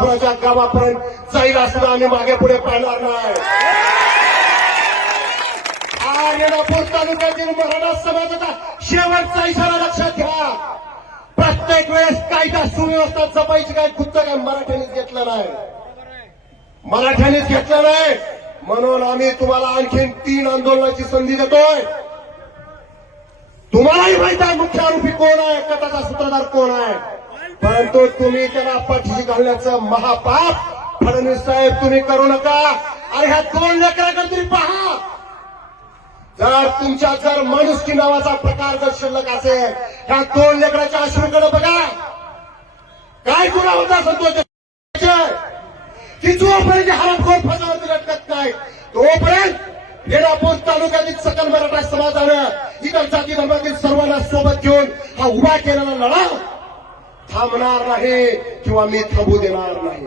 कुणाच्या गावापर्यंत जाईल असं आम्ही मागे पुढे पाहणार नाही. आणि रेणापूर तालुक्यातील मराठा समाजाचा शेवटचा इशारा लक्षात घ्या. प्रत्येक वेळेस कायदा सुव्यवस्था जपायची काय खुद्द काय मराठ्यांनीच घेतलं नाही, मराठ्यांनीच घेतलं नाही. म्हणून आम्ही तुम्हाला आणखीन 3 आंदोलनाची संधी देतोय. तुम्हालाही माहित आहे मुख्य आरोपी कोण आहे, कथाचा सूत्रधार कोण आहे, परंतु तुम्ही त्यांना पाठीशी घालण्याचं महापाप फडणवीस साहेब तुम्ही करू नका. अरे ह्या 2 लेकरांकडे तुम्ही पहा. जर तुमच्या जर माणुसकी नावाचा प्रकार जर शिल्लक असेल, ह्या 2 लेकराच्या अश्रूकडे बघा. काय गुन्हा होता संतोष की जोपर्यंत हरामखोर फजावरती लटकत नाही तोपर्यंत रेणापूर तालुक्यातील सकल मराठा समाजानं इतर जाती धर्मातील सर्वांना सोबत घेऊन हा उभा केलेला लढा थांबणार नाही किंवा मी थांबू देणार नाही.